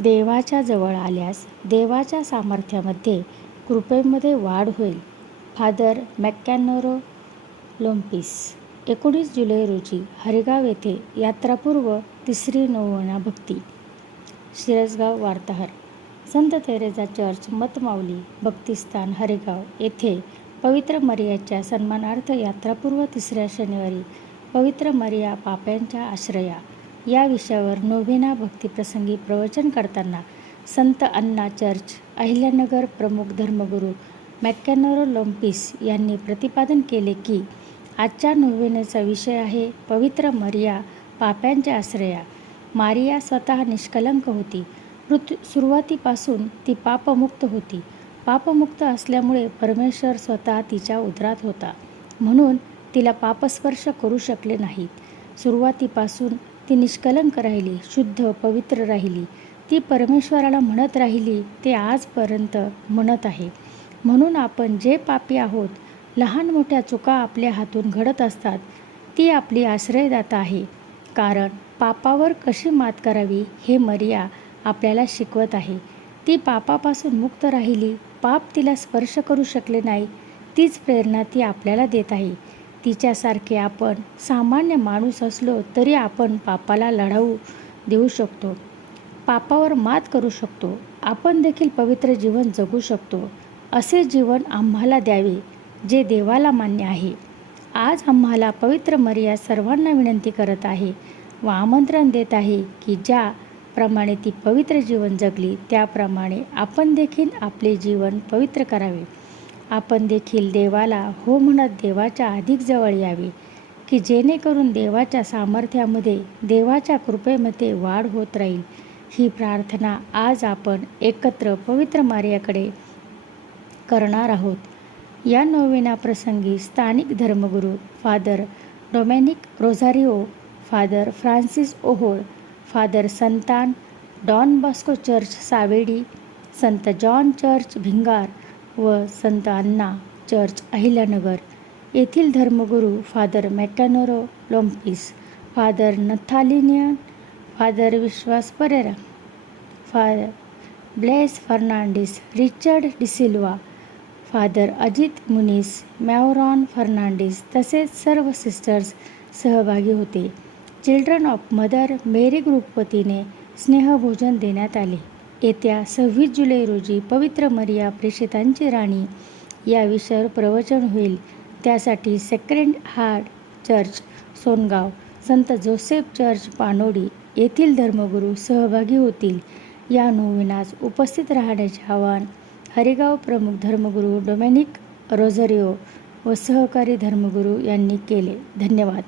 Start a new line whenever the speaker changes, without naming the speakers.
देवाच्या जवळ आल्यास देवाच्या सामर्थ्यामध्ये कृपेमध्ये वाढ होईल. फादर मॅकॅनोरो लोम्पिस एकोणीस जुलै रोजी हरिगाव येथे यात्रापूर्व तिसरी नोवना भक्ती शिरसगाव वार्ताहर संत तेरेजा चर्च मतमाऊली भक्तिस्थान हरिगाव येथे पवित्र मरियाच्या सन्मानार्थ यात्रापूर्व तिसऱ्या शनिवारी पवित्र मरिया पाप्यांच्या आश्रया या विषयावर नोव्हेना भक्तीप्रसंगी प्रवचन करताना संत अण्णा चर्च अहिल्यानगर प्रमुख धर्मगुरू मॅकॅनोरो लोम्पिस यांनी प्रतिपादन केले की आजच्या नोव्हेनेचा विषय आहे पवित्र मरिया पाप्यांच्या आश्रया. मारिया स्वतः निष्कलंक होती. ऋतू सुरुवातीपासून ती पापमुक्त होती. पापमुक्त असल्यामुळे परमेश्वर स्वतः तिच्या उदरात होता. म्हणून तिला पापस्पर्श करू शकले नाहीत. सुरुवातीपासून ती निष्कलंक राहिली शुद्ध पवित्र राहिली. ती परमेश्वराला म्हणत राहिली ते आजपर्यंत म्हणत आहे. म्हणून आपण जे पापी आहोत लहान मोठ्या चुका आपल्या हातून घडत असतात. ती आपली आश्रयदाता आहे. कारण पापावर कशी मात करावी हे मरिया आपल्याला शिकवत आहे. ती पापापासून मुक्त राहिली पाप तिला स्पर्श करू शकले नाही. तीच प्रेरणा ती आपल्याला देत आहे. तिच्यासारखे आपण सामान्य माणूस असलो तरी आपण पापाला लढाऊ देऊ शकतो. पापावर मात करू शकतो. आपण देखील पवित्र जीवन जगू शकतो. असे जीवन आम्हाला द्यावे जे देवाला मान्य आहे. आज आम्हाला पवित्र मर्या सर्वांना विनंती करत आहे व आमंत्रण देत आहे की ज्याप्रमाणे ती पवित्र जीवन जगली त्याप्रमाणे आपण देखील आपले जीवन पवित्र करावे. आपण देखील देवाला हो म्हणत देवाच्या अधिक जवळ यावे की जेणेकरून देवाच्या सामर्थ्यामध्ये देवाच्या कृपेमध्ये वाढ होत राहील. ही प्रार्थना आज आपण एकत्र पवित्र मार्याकडे करणार आहोत. या नोवेना प्रसंगी स्थानिक धर्मगुरू father Dominic Rosario father Francis Ohol father Santan Don Bosco church Savedi संत जॉन चर्च भिंगार व संत अण्णा चर्च अहिल्यानगर येथील धर्मगुरू फादर मॅटानोरो लोम्पिस father नथालिनियन father Vishwas Pereira father Blaise Fernandes Richard D'Silva father Ajit मुनीस मॅवरॉन फर्नांडिस तसेच सर्व सिस्टर्स सहभागी होते. Children of Mother Mary group वतीने स्नेहभोजन देण्यात आले. येत्या सव्वीस जुलै रोजी पवित्र मरिया प्रेषितांची राणी या विषयावर प्रवचन होईल. त्यासाठी सेक्रेंड हार्ट चर्च सोनगाव संत जोसेफ चर्च पानोडी येथील धर्मगुरू सहभागी होतील. या नोविनास उपस्थित राहण्याचे आवाहन हरिगाव प्रमुख धर्मगुरू डोमॅनिक रोझरिओ व सहकारी धर्मगुरू यांनी केले. धन्यवाद.